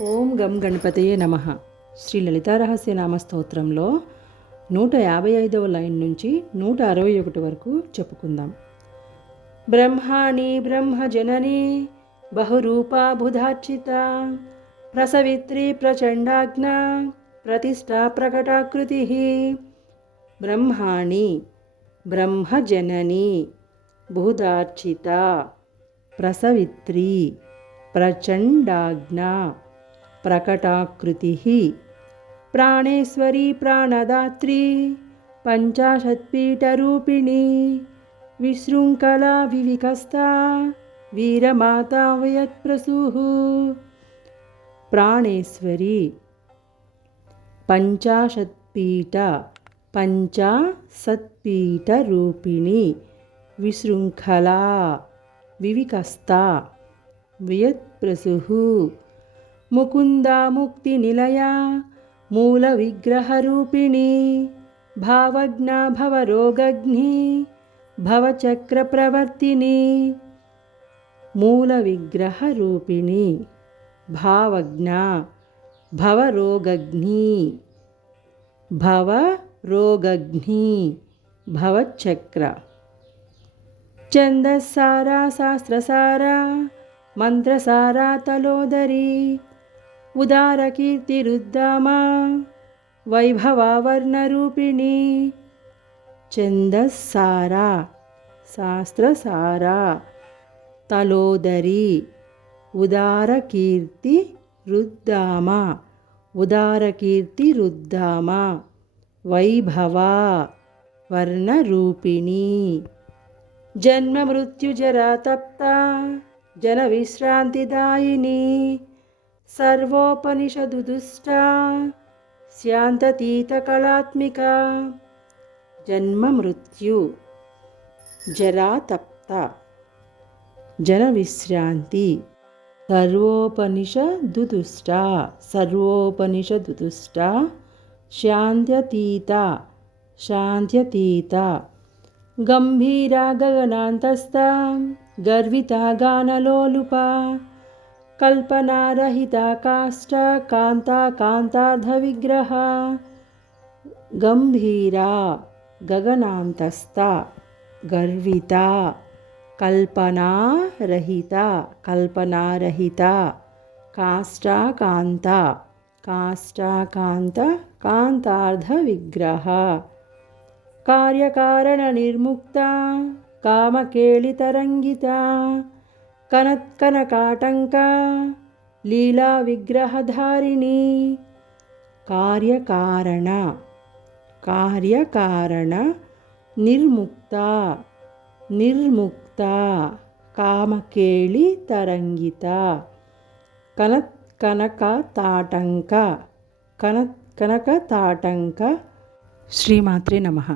ఓం గం గణపతయే నమ. శ్రీ లలితారహస్య నామ స్తోత్రంలో నూట యాభై ఐదవ లైన్ నుంచి నూట అరవై ఒకటి వరకు చెప్పుకుందాం. బ్రహ్మాణి బ్రహ్మజనని బహురూపా బహురూపాభుధార్చిత ప్రసవిత్రి ప్రచండాజ్ఞ ప్రతిష్టా ప్రకటాకృతి. బ్రహ్మాణి బ్రహ్మజనని బుధార్చిత ప్రసవిత్రి ప్రచండాజ్ఞ प्रकटाकृतिः। प्राणेश्वरी प्राणदात्री पञ्चाशत्पीठरूपिणी विशृङ्खला विविकस्ता वीरमाता वयत्प्रसूः। प्राणेश्वरी पञ्चाशत्पीठ पञ्चाशत्पीठरूपिणी विशृङ्खला विविकस्ता वियत्प्रसुः। ముకుందా ముక్తినిలయా మూలవిగ్రహరూపిణి భావజ్ఞా భవరోగగ్ని భవచక్రప్రవర్తిని మూలవిగ్రహరూపిణి భావజ్ఞ భవరోగగ్ని భవరోగగ్ని భవచక్ర ఛందస్సారా శాస్త్రసారా మంత్రసారా తలోదరి ఉదారకీర్తిరుద్దామా వైభవావర్ణరూపిణి ఛందస్సారా శాస్త్రసారా తలోదరి ఉదారకీర్తి రుద్దామ ఉదారకీర్తి రుద్దామ వైభవ వర్ణరూపిణి జన్మ మృత్యుజరా సర్వోపనిషదు దుష్ట శాంతతీత కళాత్మిక జన్మ మృత్యు జరాతప్త జన విశ్రాంతి సర్వోపనిషదుదుష్ట సర్వోపనిషదుదుష్ట శాంత్యతీత శాంత్యతీత గంభీరా గగనాంతస్థ గర్వితా గానలోలుపా ಕಲ್ಪನಾರಹಿತ ಕಾಷ್ಟ ಕಾಂತ ಕಾಂತಾರ್ಧ ವಿಗ್ರಹ ಗಂಭೀರ, ಗಗನಾಂತಸ್ಥ, ಗರ್ವಿತ ಕಲ್ಪನಾ ರಹಿತ ಕಲ್ಪನಾರಹಿತ ಕಾಷ್ಟ ಕಾಂತ ಕಾಷ್ಟಾಕಾಂತ ಕಾಂತಾರ್ಧ ವಿಗ್ರಹ ಕಾರ್ಯಕಾರಣ ನಿರ್ಮುಕ್ತ, ಕಾಮಕೇಳಿತರಂಗಿತ కనత్కనకాటంకా లీలా విగ్రహధారిణి కార్యకారణ కార్యకారణ నిర్ముక్త నిర్ముక్త కామకేళి తరంగిత కనత్ కనక తాటంక కనత్ కనక తాటంక శ్రీమాత్రే నమః.